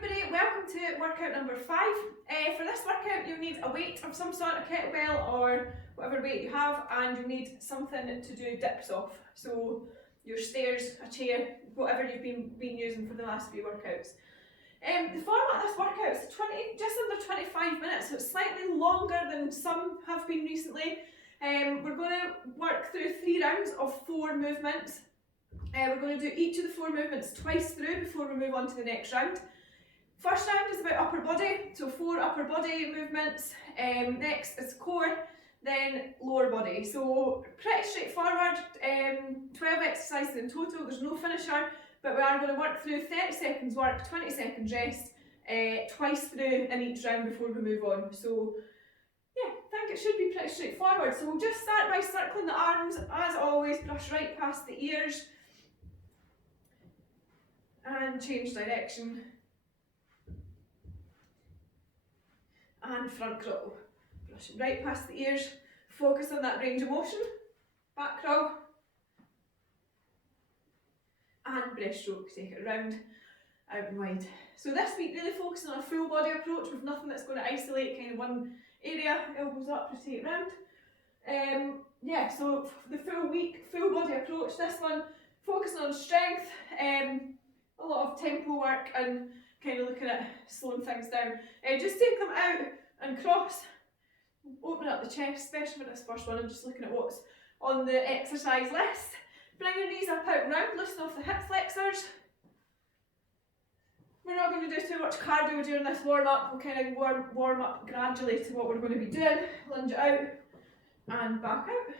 everybody, welcome to workout number 5. For this workout you'll need a weight of some sort, a kettlebell or whatever weight you have, and you need something to do dips off. So your stairs, a chair, whatever you've been using for the last few workouts. The format of this workout is just under 25 minutes, so it's slightly longer than some have been recently. We're going to work through 3 rounds of 4 movements. We're going to do each of the 4 movements twice through before we move on to the next round. First round is about upper body, so 4 upper body movements. Next is core, then lower body. So pretty straightforward, 12 exercises in total, there's no finisher, but we are going to work through 30 seconds work, 20 seconds rest, twice through in each round before we move on. So yeah, I think it should be pretty straightforward. So we'll just start by circling the arms, as always, brush right past the ears, and change direction. And front crawl, brushing right past the ears, focus on that range of motion, back crawl, and breaststroke, take it around, out and wide. So this week really focusing on a full body approach with nothing that's going to isolate kind of one area, elbows up, rotate round. Yeah, so the full week, full body approach, this one focusing on strength, a lot of tempo work and kind of looking at slowing things down. Just take them out and cross, open up the chest, especially for this first one. I'm just looking at what's on the exercise list. Bring your knees up, out and round, loosen off the hip flexors. We're not going to do too much cardio during this warm up, we'll kind of warm up gradually to what we're going to be doing. Lunge it out and back out.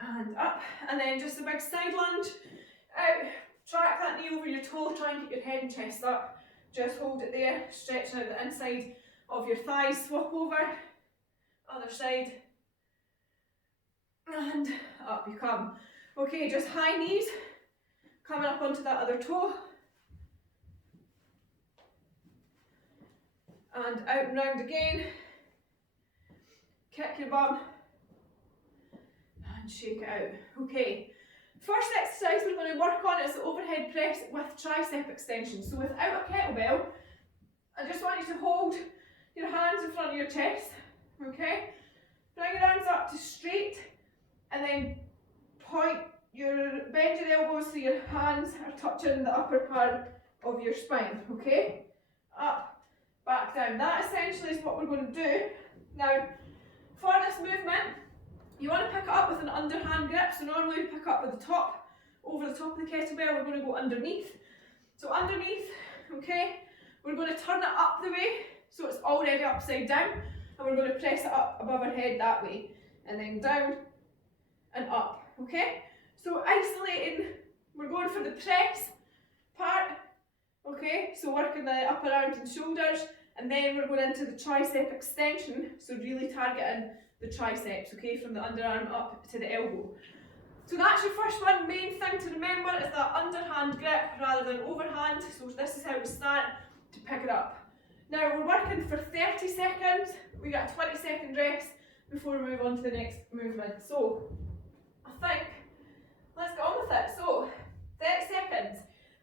And up, and then just a big side lunge, out, track that knee over your toe, try and keep your head and chest up, just hold it there, stretching out the inside of your thighs, swap over, other side, and up you come. Okay, just high knees, coming up onto that other toe, and out and round again, kick your bum, and shake it out. Okay, first exercise we're going to work on is the overhead press with tricep extension. So without a kettlebell, I just want you to hold your hands in front of your chest, okay? Bring your arms up to straight and then bend your elbows so your hands are touching the upper part of your spine, okay? Up, back, down. That essentially is what we're going to do. Now, for this movement, you want to pick it up with an underhand grip. So normally we pick up with the top, over the top of the kettlebell, we're going to go underneath. So underneath, okay, we're going to turn it up the way, so it's already upside down, and we're going to press it up above our head that way, and then down and up, okay? So isolating, we're going for the press part, okay? So working the upper arms and shoulders, and then we're going into the tricep extension, so really targeting the triceps, okay, from the underarm up to the elbow. So that's your first one. Main thing to remember is that underhand grip rather than overhand. So this is how we start to pick it up. Now we're working for 30 seconds. We got a 20-second rest before we move on to the next movement. So I think let's get on with it. So 30 seconds.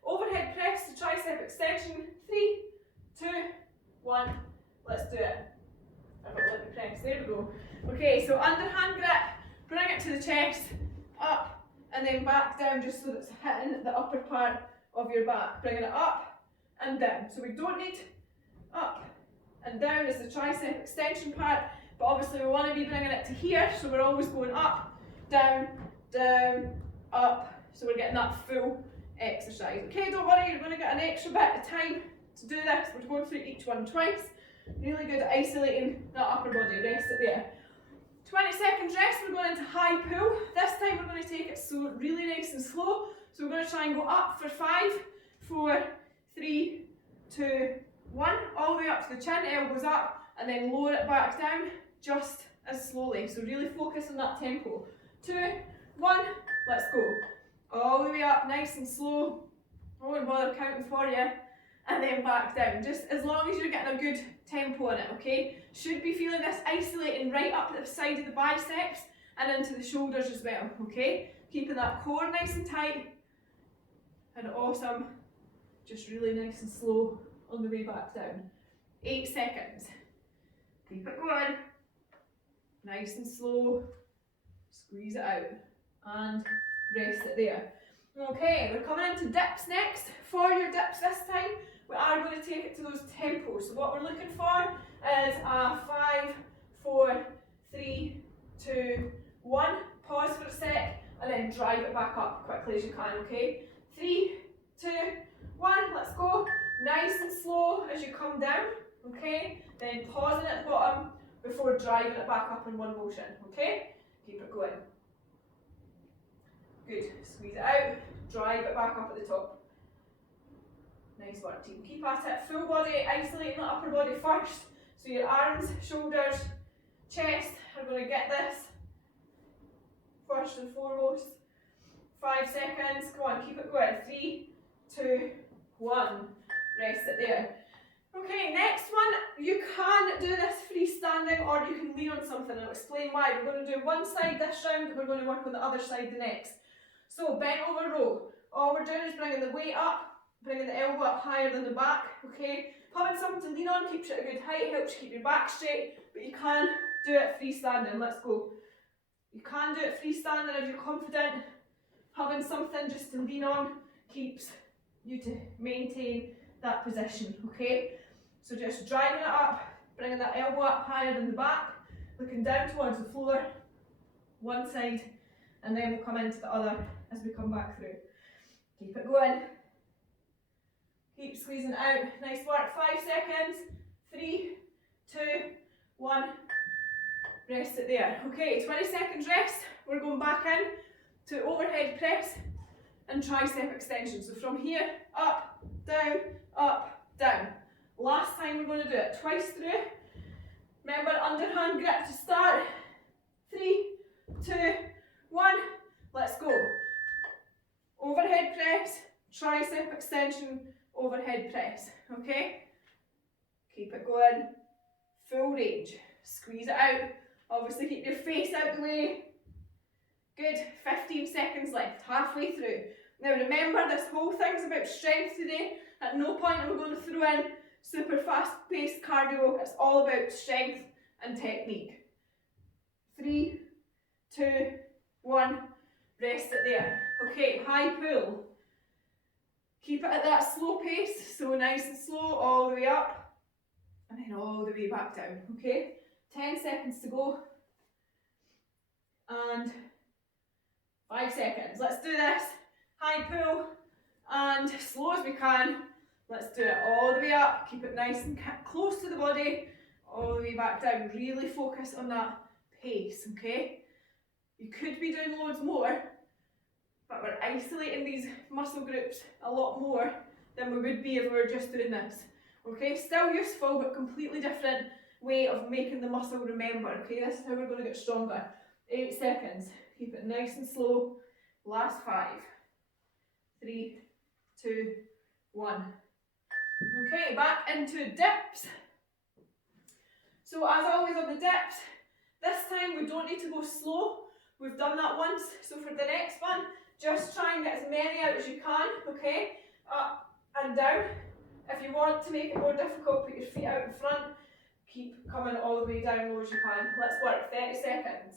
Overhead press to tricep extension. 3, 2, 1. Let's do it. I've got to let me press. There we go. Okay, so underhand grip, bring it to the chest, up and then back down just so that it's hitting the upper part of your back. Bringing it up and down. So we don't need up and down as the tricep extension part, but obviously we want to be bringing it to here, so we're always going up, down, down, up, so we're getting that full exercise. Okay, don't worry, you're going to get an extra bit of time to do this. We're going through each one twice. Really good at isolating that upper body. Rest it there. 20 seconds rest, we're going into high pull. This time we're going to take it so really nice and slow. So we're going to try and go up for 5, 4, 3, 2, 1. All the way up to the chin, elbows up, and then lower it back down just as slowly. So really focus on that tempo. 2, 1, let's go. All the way up, nice and slow. I won't bother counting for you. And then back down, just as long as you're getting a good tempo in it, okay? Should be feeling this isolating right up the side of the biceps and into the shoulders as well, okay? keeping that core nice and tight, and awesome, just really nice and slow on the way back down. 8 seconds. Keep it going. Nice and slow. Squeeze it out and rest it there. Okay, we're coming into dips next. For your dips this time, we are going to take it to those tempos. So what we're looking for is a 5, 4, 3, 2, 1. Pause for a sec and then drive it back up quickly as you can, okay? 3, 2, 1, let's go. Nice and slow as you come down, okay? Then pausing at the bottom before driving it back up in one motion, okay? Keep it going. Good, squeeze it out, drive it back up at the top. Nice work, team. Keep at it, full body, isolating the upper body first. So your arms, shoulders, chest are going to get this first and foremost. 5 seconds, come on, keep it going. 3, 2, 1, rest it there. Okay, next one, you can do this freestanding or you can lean on something. I'll explain why. We're going to do one side this round, we're going to work on the other side the next. So bent over row, all we're doing is bringing the weight up, bringing the elbow up higher than the back, okay? Having something to lean on keeps you at a good height, helps you keep your back straight, but you can do it freestanding. Let's go. You can do it freestanding if you're confident. Having something just to lean on keeps you to maintain that position, okay? So just driving it up, bringing that elbow up higher than the back, looking down towards the floor, one side, and then we'll come into the other as we come back through. Keep it going. Keep squeezing it out. Nice work. 5 seconds. 3, 2, 1. Rest it there. Okay, 20 seconds rest. We're going back in to overhead press and tricep extension. So from here, up, down. Last time we're going to do it twice through. Remember, underhand grip to start. 3, 2, 1. Let's go. Overhead press, tricep extension, overhead press. Okay? Keep it going. Full range. Squeeze it out. Obviously keep your face out the way. Good. 15 seconds left. Halfway through. Now remember, this whole thing's about strength today. At no point are we going to throw in super fast-paced cardio. It's all about strength and technique. 3, 2, 1. Rest it there. Okay, high pull. Keep it at that slow pace, so nice and slow, all the way up, and then all the way back down, okay? 10 seconds to go, and 5 seconds. Let's do this. High pull, and slow as we can. Let's do it all the way up, keep it nice and close to the body, all the way back down. Really focus on that pace, okay? You could be doing loads more, but we're isolating these muscle groups a lot more than we would be if we were just doing this. Okay, still useful, but completely different way of making the muscle remember. Okay, this is how we're going to get stronger. 8 seconds. Keep it nice and slow. Last 5. 3, 2, 1. Okay, back into dips. So as always on the dips, this time we don't need to go slow. We've done that once, so for the next one, just try and get as many out as you can, okay? Up and down. If you want to make it more difficult, put your feet out in front. Keep coming all the way down low as you can. Let's work 30 seconds.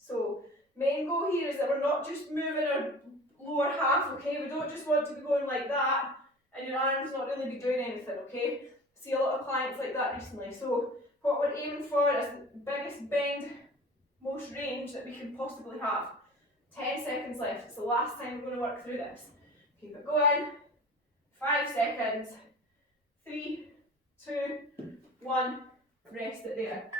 So, main goal here is that we're not just moving our lower half, okay? We don't just want to be going like that and your arms not really be doing anything, okay? See a lot of clients like that recently. So, what we're aiming for is the biggest bend, most range that we can possibly have. 10 seconds left. It's the last time we're going to work through this. Keep it going. 5 seconds. 3, 2, 1. Rest it there.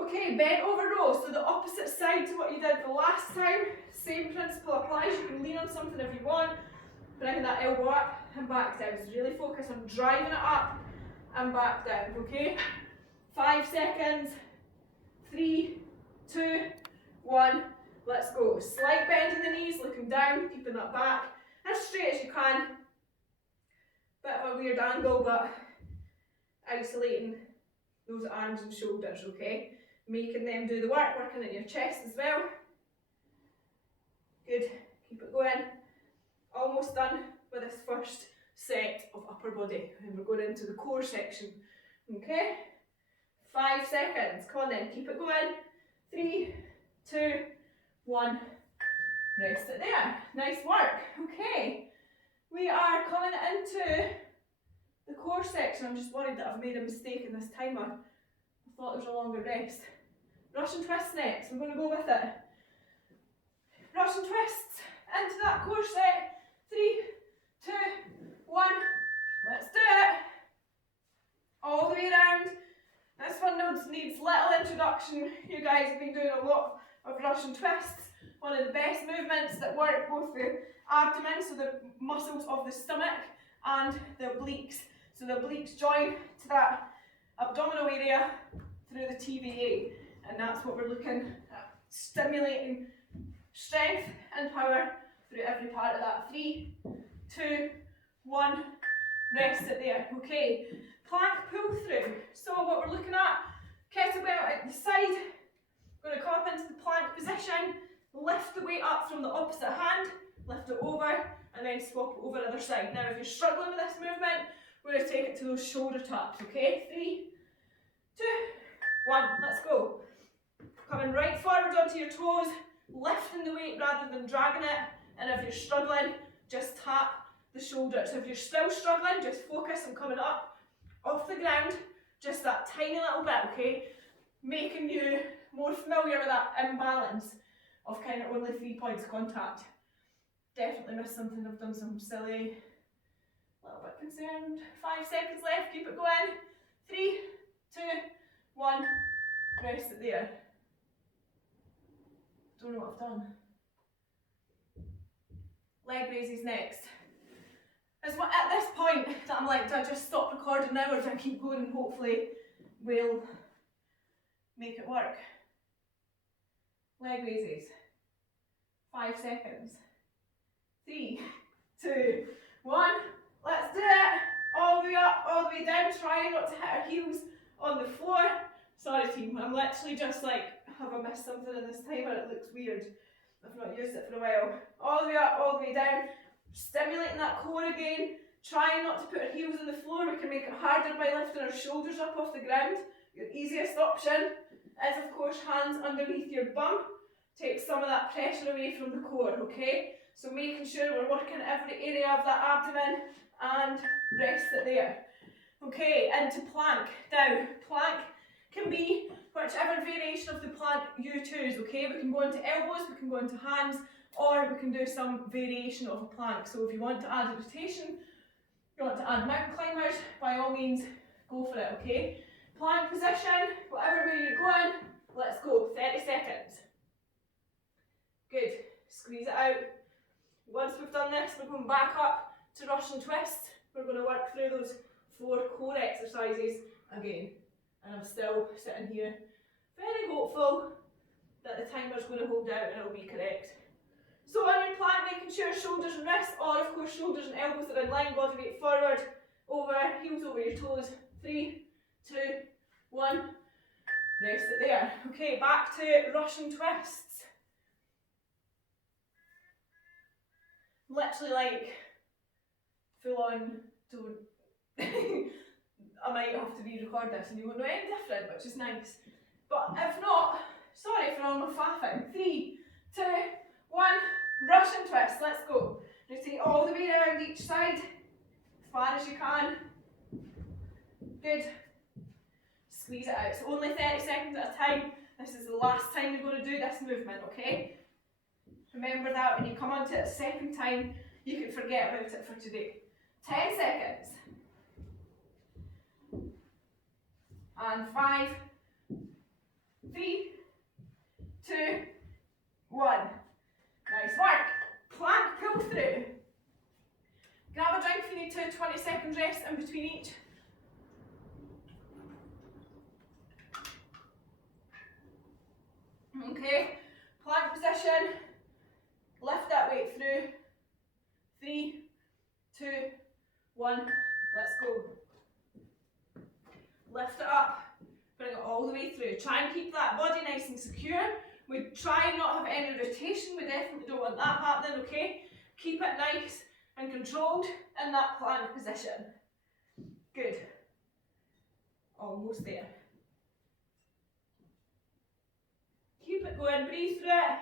Okay, bent over row. So the opposite side to what you did the last time. Same principle applies. You can lean on something if you want. Bring that elbow up and back down. So really focus on driving it up and back down. Okay? 5 seconds. 3, 2, 1. Let's go. Slight bend in the knees, looking down, keeping that back as straight as you can. Bit of a weird angle, but isolating those arms and shoulders, okay? Making them do the work, working at your chest as well. Good, keep it going. Almost done with this first set of upper body, and we're going into the core section. Okay, 5 seconds, come on then, keep it going. 3, 2, 1, rest it there. Nice work. Okay, we are coming into the core section. I'm just worried that I've made a mistake in this timer. I thought there was a longer rest. Russian twists next, I'm going to go with it. Russian twists into that core set. 3, 2, 1, let's do it. All the way around. This one needs little introduction. You guys have been doing a lot of Russian twists. One of the best movements that work both the abdomen, so the muscles of the stomach, and the obliques. So the obliques join to that abdominal area through the TVA, and that's what we're looking at, stimulating strength and power through every part of that. 3, 2, 1, rest it there. Okay, plank pull through. So what we're looking at, kettlebell at the side, going to come up into the plank position, lift the weight up from the opposite hand, lift it over, and then swap it over the other side. Now if you're struggling with this movement, we're going to take it to those shoulder taps, okay? 3, 2, 1, let's go. Coming right forward onto your toes, lifting the weight rather than dragging it, and if you're struggling, just tap the shoulders. If you're still struggling, just focus on coming up off the ground, just that tiny little bit, okay? Making you more familiar with that imbalance of kind of only 3 points of contact. Definitely missed something, I've done some silly, a little bit concerned. 5 seconds left, keep it going. 3, 2, 1, rest it there. Don't know what I've done. Leg raises next. It's at this point that I'm like, do I just stop recording now or do I keep going and hopefully we'll make it work? Leg raises. 5 seconds. 3, 2, 1. Let's do it. All the way up, all the way down. Trying not to hit our heels on the floor. Sorry team, I'm literally just like, have I missed something in this timer? It looks weird. I've not used it for a while. All the way up, all the way down. Stimulating that core again. Trying not to put our heels on the floor. We can make it harder by lifting our shoulders up off the ground. Your easiest option is of course hands underneath your bum. Take some of that pressure away from the core, okay? So making sure we're working every area of that abdomen and rest it there. Okay, into plank. Now, plank can be whichever variation of the plank you choose, okay? We can go into elbows, we can go into hands, or we can do some variation of a plank. So if you want to add a rotation, you want to add mountain climbers, by all means, go for it, okay? Plank position, whatever way you're going, let's go, 30 seconds. Good, squeeze it out. Once we've done this, we're going back up to Russian twist. We're going to work through those 4 core exercises again. And I'm still sitting here, very hopeful that the timer's going to hold out and it'll be correct. So on your plank, making sure shoulders and wrists, or of course shoulders and elbows are in line, body weight forward, over, heels over your toes. 3, 2, 1, rest it there. Okay, back to Russian twists. Literally like, full on, don't, I might have to re-record this and you won't know any different, which is nice. But if not, sorry for all my faffing. 3, 2, 1, Russian twist, let's go. Rotate all the way around each side, as far as you can. Good. Squeeze it out. So only 30 seconds at a time. This is the last time you're going to do this movement, okay? Remember that when you come onto it a second time, you can forget about it for today. 10 seconds. And 5, 3, 2, 1. Nice work. Plank pull through. Grab a drink if you need to, 20 seconds rest in between each. Okay, plank position. Lift that weight through. 3, 2, 1. Let's go. Lift it up. Bring it all the way through. Try and keep that body nice and secure. We try and not have any rotation, we definitely don't want that happening, okay? Keep it nice and controlled in that plank position. Good. Almost there. Keep it going, breathe through it.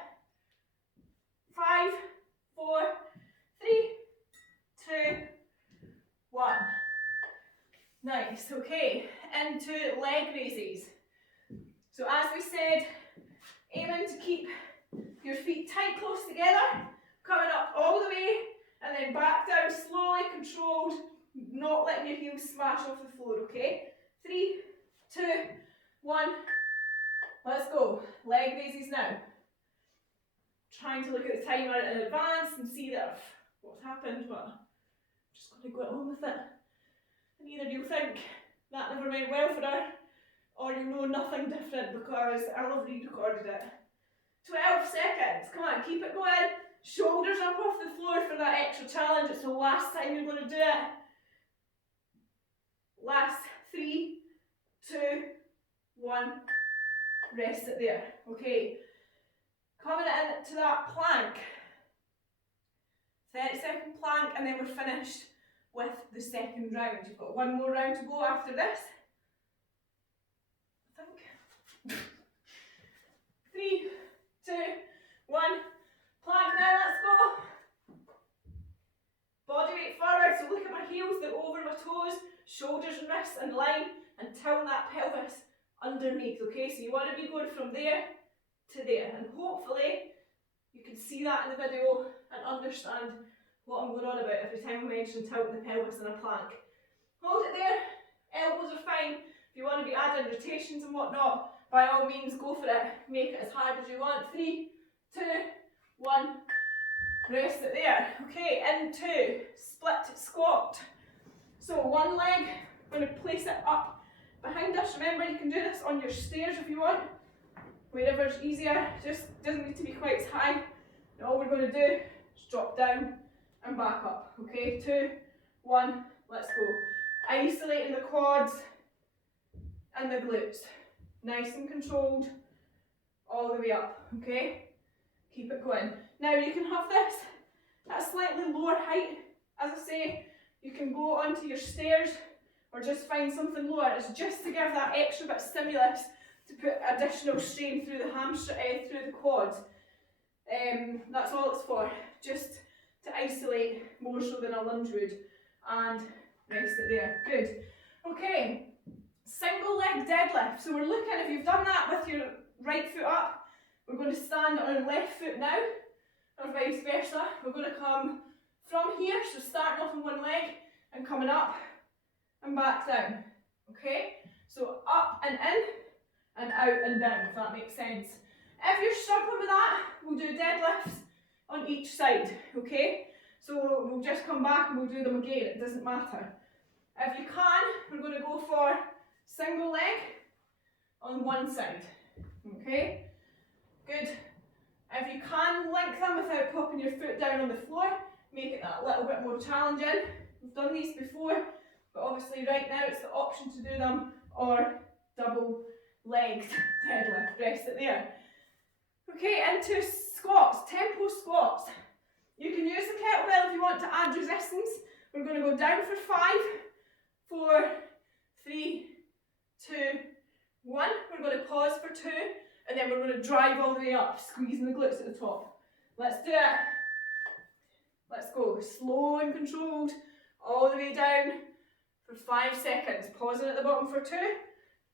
5, 4, 3, 2, 1. Nice, okay, into leg raises. So as we said, aiming to keep your feet tight, close together, coming up all the way, and then back down slowly, controlled, not letting your heels smash off the floor, okay? 3, 2, 1, let's go. Leg raises now. Trying to look at the timer in advance and see that what's happened, but I'm just going to go on with it. And either you'll think that never went well for her, or you'll know nothing different because I'll have re-recorded it. 12 seconds, come on, keep it going. Shoulders up off the floor for that extra challenge. It's the last time you're going to do it. Last 3, 2, 1, rest it there, okay. Coming into that plank, 30-second plank, and then we're finished with the second round. You've got one more round to go after this, I think. 3, 2, 1, plank now, let's go. Body weight forward, so look at my heels, they're over my toes, shoulders and wrists in line, and tilt that pelvis underneath, okay? So you want to be going from there to there, and hopefully you can see that in the video and understand what I'm going on about every time I mention tilting the pelvis in a plank. Hold it there, elbows are fine. If you want to be adding rotations and whatnot, by all means go for it, make it as hard as you want. 3, 2, 1, rest it there. Okay, into split squat. So one leg, I'm going to place it up behind us. Remember, you can do this on your stairs if you want, wherever's easier, just doesn't need to be quite as high. And all we're going to do is drop down and back up. Okay, 2, 1, let's go. Isolating the quads and the glutes. Nice and controlled all the way up, okay? Keep it going. Now you can have this at a slightly lower height. As I say, you can go onto your stairs or just find something lower. It's just to give that extra bit of stimulus to put additional strain through the hamstring, through the quads. That's all it's for, just to isolate more so than a lunge would, and rest it there. Good. Okay, single leg deadlift. So we're looking, if you've done that with your right foot up, we're going to stand on our left foot now, or vice versa. We're going to come from here, so starting off on one leg and coming up and back down. Okay, so up and in, and out and down, if that makes sense. If you're struggling with that, we'll do deadlifts on each side, okay? So we'll just come back and we'll do them again, it doesn't matter. If you can, we're going to go for single leg on one side, okay? Good. If you can link them without popping your foot down on the floor, make it that little bit more challenging. We've done these before, but obviously right now it's the option to do them or double legged deadlift. Rest it there. Okay, into squats, tempo squats. You can use the kettlebell if you want to add resistance. We're going to go down for 5, 4, 3, 2, 1. We're going to pause for 2, and then we're going to drive all the way up, squeezing the glutes at the top. Let's do it. Let's go. Slow and controlled, all the way down for 5 seconds. Pausing at the bottom for 2.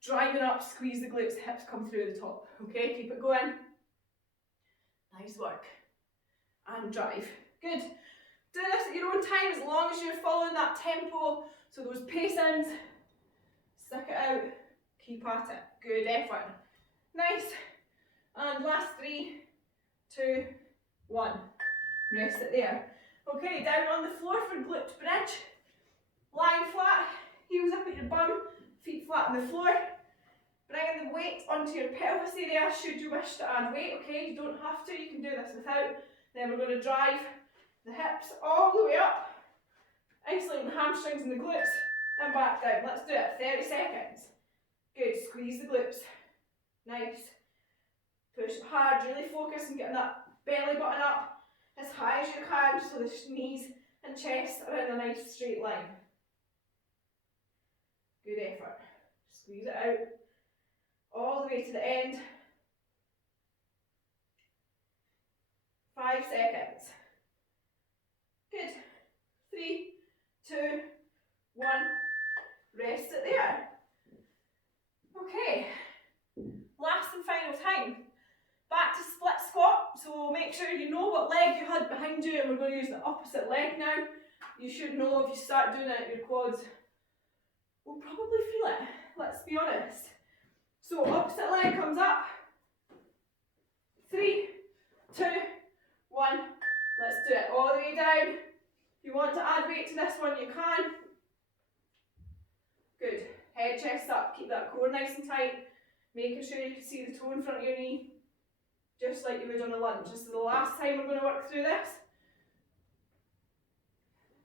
Driving up, squeeze the glutes, hips come through the top. Okay, keep it going. Nice work. And drive. Good. Do this at your own time as long as you're following that tempo. So those pace ins, stick it out, keep at it. Good effort. Nice. And last 3, 2, 1. Rest it there. Okay, down on the floor for glute bridge. Lying flat, heels up at your bum, feet flat on the floor. Bringing the weight onto your pelvis area should you wish to add weight, okay? You don't have to, you can do this without. Then we're going to drive the hips all the way up, isolating the hamstrings and the glutes, and back down. Let's do it, 30 seconds. Good, squeeze the glutes. Nice. Push hard, really focus on getting that belly button up as high as you can so the knees and chest are in a nice straight line. Good effort. Squeeze it out all the way to the end. 5 seconds. Good. 3, 2, 1. Rest it there. Okay. Last and final time. Back to split squat. So make sure you know what leg you had behind you, and we're going to use the opposite leg now. You should know if you start doing it, your quads will probably feel it. Let's be honest. So opposite leg comes up. 3, 2, 1. Let's do it all the way down. If you want to add weight to this one, you can. Good. Head, chest up. Keep that core nice and tight. Making sure you can see the toe in front of your knee, just like you would on a lunge. This is the last time we're going to work through this.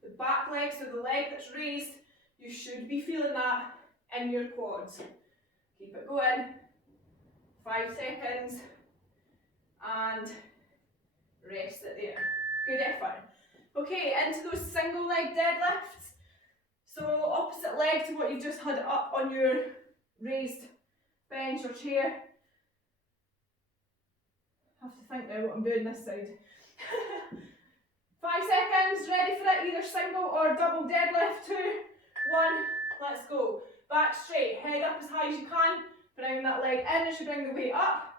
The back leg, so the leg that's raised, you should be feeling that in your quads. Keep it going. 5 seconds. And rest it there. Good effort. Okay, into those single leg deadlifts. So opposite leg to what you've just had up on your raised bench or chair. I have to think now what I'm doing this side. 5 seconds, ready for it, either single or double deadlift. 2, 1, let's go. Back straight, head up as high as you can, bring that leg in as you bring the weight up.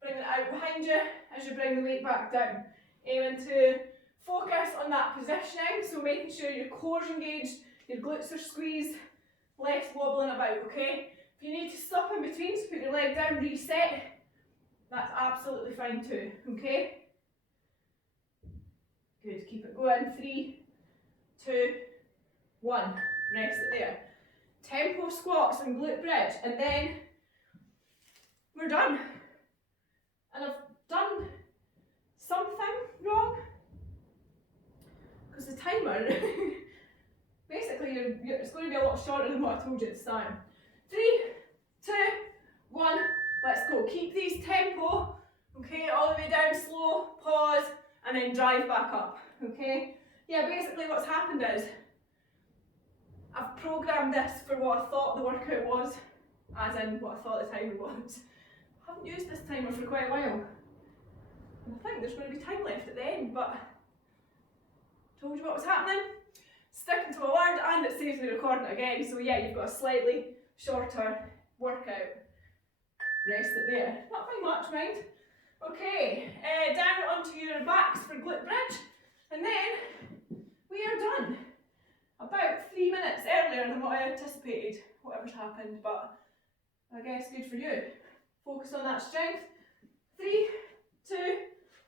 Bring it out behind you as you bring the weight back down. Aiming to focus on that positioning, so making sure your core's engaged, your glutes are squeezed, less wobbling about, okay? If you need to stop in between, so put your leg down, reset, that's absolutely fine too, okay? Good, keep it going. 3, 2, 1. Rest it there. Tempo squats and glute bridge, and then we're done. And I've done something wrong because the timer, basically it's going to be a lot shorter than what I told you at the start. 3, 2, 1, let's go. Keep these tempo, okay, all the way down, slow, pause, and then drive back up, okay? Yeah, basically what's happened is I've programmed this for what I thought the workout was, as in what I thought the timer was. I haven't used this timer for quite a while. And I think there's going to be time left at the end, but told you what was happening. Sticking to a word, and it saves me recording it again, so yeah, you've got a slightly shorter workout. Rest it there. Not very much, mind. Okay, down onto your backs for glute bridge, and then we are done. About 3 minutes earlier than what I anticipated, whatever's happened, but I guess good for you. Focus on that strength. 3, 2,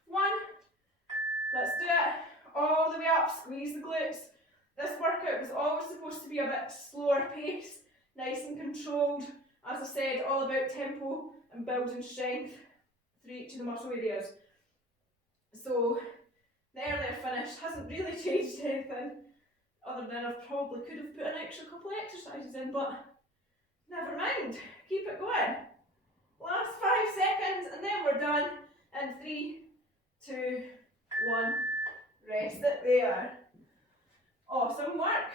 1. Let's do it. All the way up, squeeze the glutes. This workout was always supposed to be a bit slower pace, nice and controlled. As I said, all about tempo and building strength through each of the muscle areas. So the earlier finish hasn't really changed anything, other than I probably could have put an extra couple of exercises in, but never mind. Keep it going. Last 5 seconds and then we're done. And 3, 2, 1. Rest it there. Awesome work.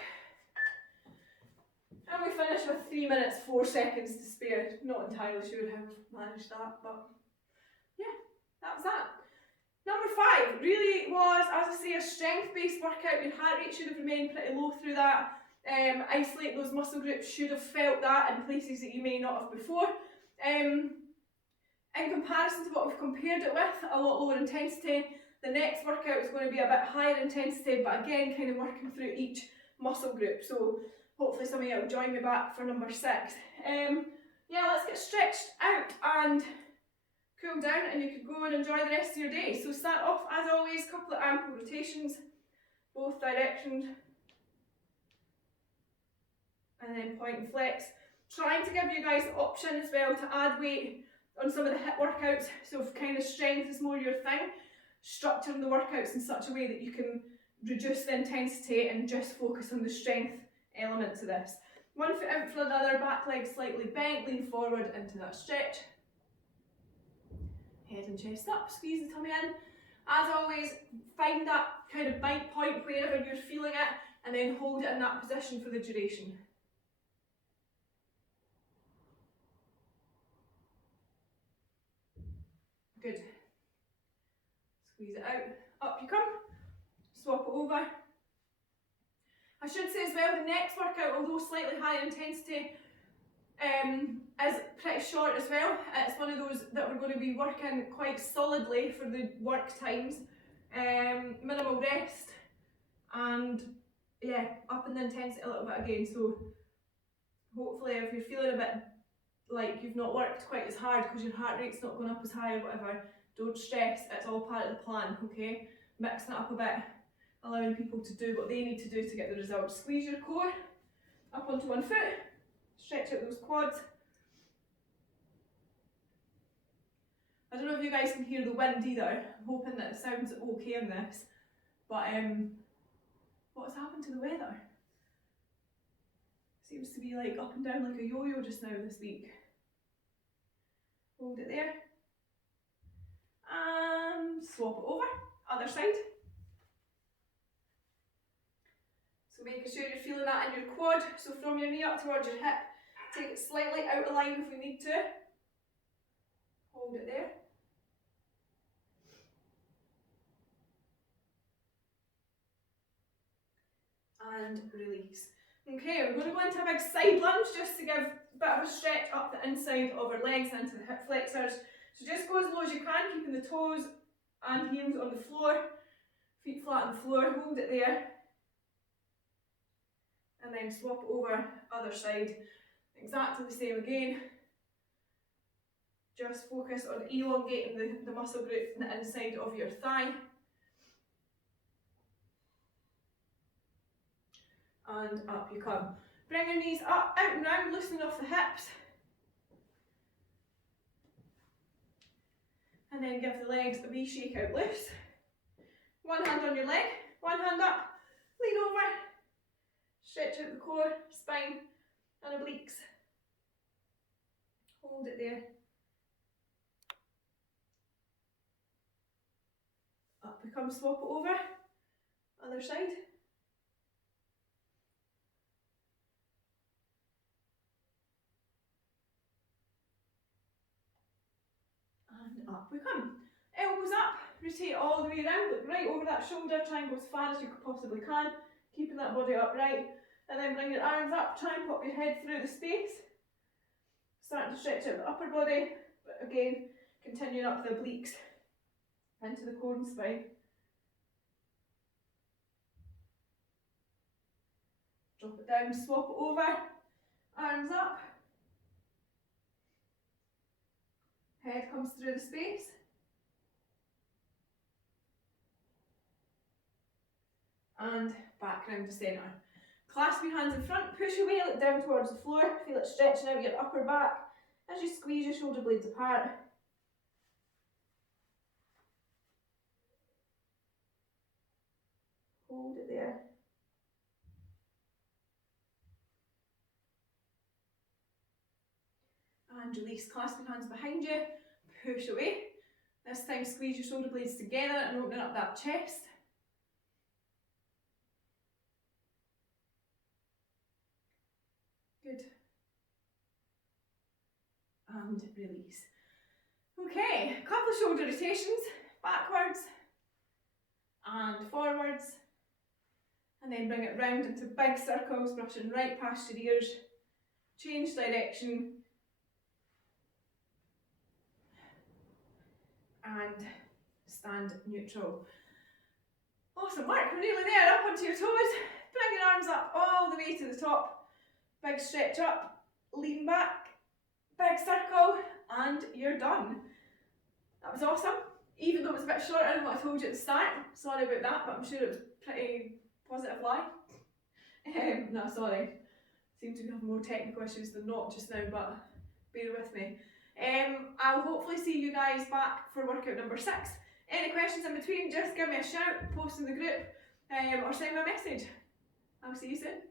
And we finish with 3 minutes, 4 seconds to spare. Not entirely sure how we've managed that, but yeah, that was that. Number 5 really was, as I say, a strength-based workout. Your heart rate should have remained pretty low through that. Isolate those muscle groups, should have felt that in places that you may not have before. In comparison to what we've compared it with, a lot lower intensity. The next workout is going to be a bit higher intensity, but again, kind of working through each muscle group. So hopefully some of you will join me back for number 6. Yeah, let's get stretched out and cool down, and you could go and enjoy the rest of your day. So start off, as always, a couple of ankle rotations, both directions, and then point and flex. Trying to give you guys the option as well to add weight on some of the hip workouts. So if kind of strength is more your thing, structuring the workouts in such a way that you can reduce the intensity and just focus on the strength element to this. One foot out for another, back leg slightly bent, lean forward into that stretch. Head and chest up, squeeze the tummy in. As always, find that kind of bite point wherever you're feeling it, and then hold it in that position for the duration. Good. Squeeze it out, up you come, swap it over. I should say as well, the next workout, although slightly higher intensity, is pretty short as well. It's one of those that we're going to be working quite solidly for the work times. Minimal rest, and yeah, upping the intensity a little bit again. So hopefully if you're feeling a bit like you've not worked quite as hard because your heart rate's not going up as high or whatever, don't stress, it's all part of the plan, okay? Mixing it up a bit, allowing people to do what they need to do to get the results. Squeeze your core up onto one foot, stretch out those quads. I don't know if you guys can hear the wind either. I'm hoping that it sounds okay in this. But what has happened to the weather? Seems to be like up and down like a yo-yo just now this week. Hold it there. And swap it over. Other side. So making sure you're feeling that in your quad. So from your knee up towards your hip. Take it slightly out of line if we need to. Hold it there. And release. Okay, we're going to go into a big side lunge just to give a bit of a stretch up the inside of our legs into the hip flexors. So just go as low as you can, keeping the toes and heels on the floor, feet flat on the floor, hold it there. And then swap it over, other side, exactly the same again. Just focus on elongating the muscle group in the inside of your thigh. And up you come. Bring your knees up, out and round, loosening off the hips. And then give the legs a wee shake out loose. One hand on your leg, one hand up, lean over. Stretch out the core, spine and obliques. Hold it there. Up we come, swap it over. Other side. And up we come. Elbows up, rotate all the way around, look right over that shoulder, try and go as far as you possibly can, keeping that body upright. And then bring your arms up, try and pop your head through the space. Starting to stretch out the upper body, but again, continuing up the obliques into the core and spine. Drop it down, swap it over, arms up. Head comes through the space. And back round to centre. Clasp your hands in front, push your weight down towards the floor, feel it stretching out your upper back as you squeeze your shoulder blades apart. Hold it there. And release, clasp your hands behind you, push away. This time squeeze your shoulder blades together and open up that chest. Good. And release. Okay, a couple of shoulder rotations, backwards and forwards. And then bring it round into big circles, brushing right past your ears. Change direction. And stand neutral. Awesome work, we're nearly there, up onto your toes. Bring your arms up all the way to the top. Big stretch up, lean back, big circle, and you're done. That was awesome. Even though it was a bit shorter than what I told you at the start. Sorry about that, but I'm sure it was pretty positive lie. No, sorry. Seem to have more technical issues than not just now, but bear with me. I'll hopefully see you guys back for workout number 6. Any questions in between, just give me a shout, post in the group, or send me a message. I'll see you soon.